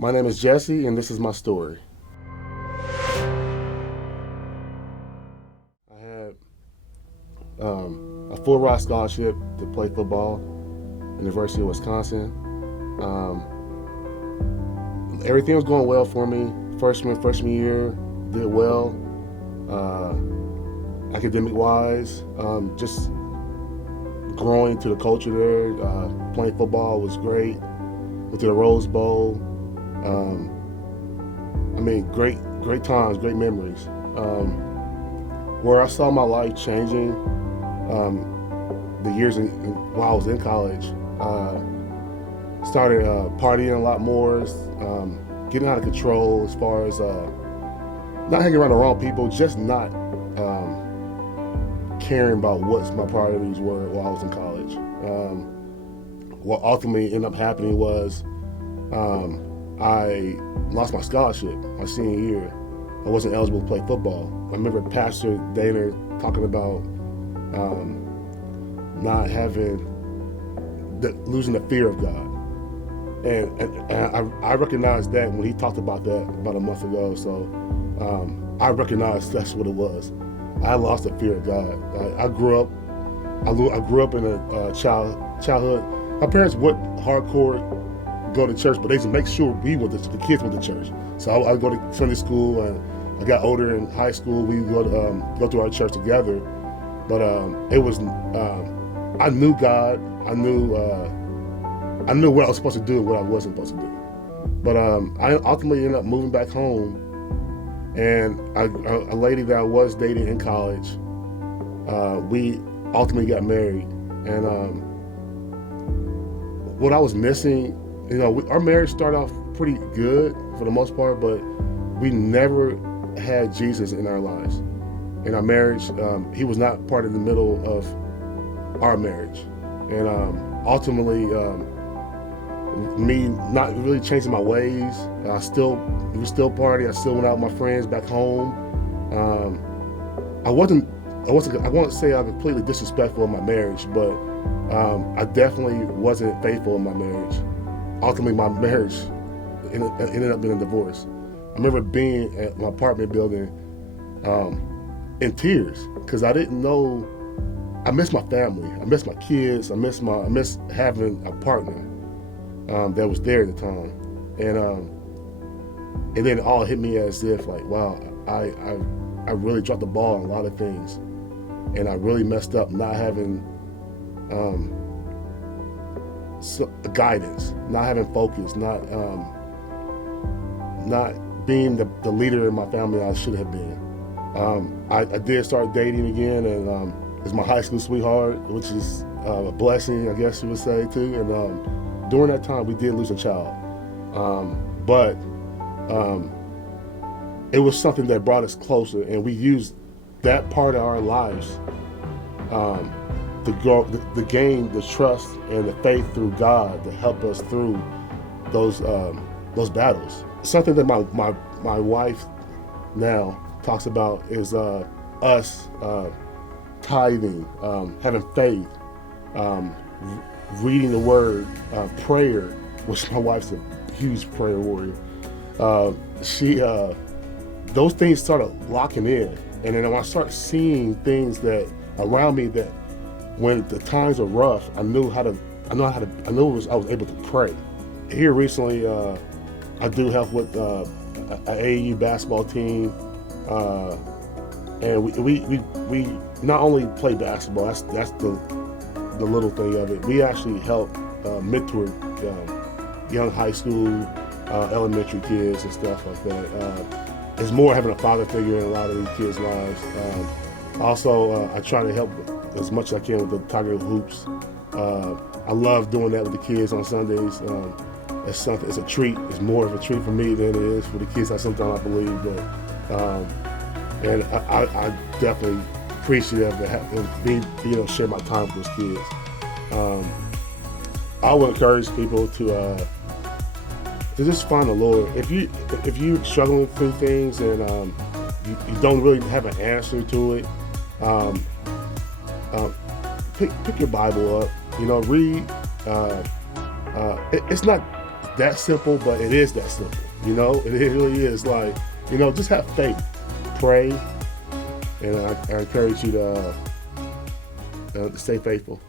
My name is Jesse, and this is my story. I had a full ride scholarship to play football at the University of Wisconsin. Um, Everything was going well for me. Freshman year, did well. Uh, Academic wise, just growing to the culture there. Playing football was great. Went to the Rose Bowl. Um, great times, great memories. Where I saw my life changing, the years while I was in college, started partying a lot more, getting out of control as far as not hanging around the wrong people, just not caring about what my priorities were while I was in college. What ultimately ended up happening was I lost my scholarship my senior year. I wasn't eligible to play football. I remember Pastor Daner talking about not having, losing the fear of God. And I recognized that when he talked about that about a month ago. So I recognized that's what it was. I lost the fear of God. I grew up in a childhood. My parents went hardcore, go to church, but they just make sure the kids went to church. So I go to Sunday school, and I got older in high school. We would go to our church together. But it was I knew God. I knew what I was supposed to do and what I wasn't supposed to do. But I ultimately ended up moving back home, and a lady that I was dating in college, we ultimately got married. And what I was missing, our marriage started off pretty good for the most part, but we never had Jesus in our lives. In our marriage, he was not part of the middle of our marriage. And ultimately, me not really changing my ways, we were still partying. I still went out with my friends back home. I won't say I'm completely disrespectful in my marriage, but I definitely wasn't faithful in my marriage. Ultimately, my marriage ended up being a divorce. I remember being at my apartment building in tears because I didn't know. I miss my family. I miss my kids. I miss having a partner that was there at the time. And then it all hit me as if like, wow, I really dropped the ball on a lot of things, and I really messed up not having guidance, not having focus, not being the leader in my family I should have been. I did start dating again, and it's my high school sweetheart, which is a blessing, I guess you would say, too. And during that time, we did lose a child. But it was something that brought us closer, and we used that part of our lives to gain the trust and the faith through God to help us through those battles. Something that my wife now talks about is us tithing, having faith, reading the Word, prayer, which my wife's a huge prayer warrior. Those things started locking in, and then when I started seeing things that around me that when the times were rough, I was able to pray. Here recently, I do help with an AAU basketball team, and we not only play basketball. That's the little thing of it. We actually help mentor young high school, elementary kids and stuff like that. It's more having a father figure in a lot of these kids' lives. Also, I try to help as much as I can with the Tiger Hoops. I love doing that with the kids on Sundays. It's a treat. It's more of a treat for me than it is for the kids. Sometimes I believe, but and I definitely appreciate being able to share my time with those kids. I would encourage people to just find the Lord. If you're struggling through things and you don't really have an answer to it, pick your Bible up. Read. It's not that simple, but it is that simple. You know, it really is. Like, you know, just have faith, pray, and I encourage you to stay faithful.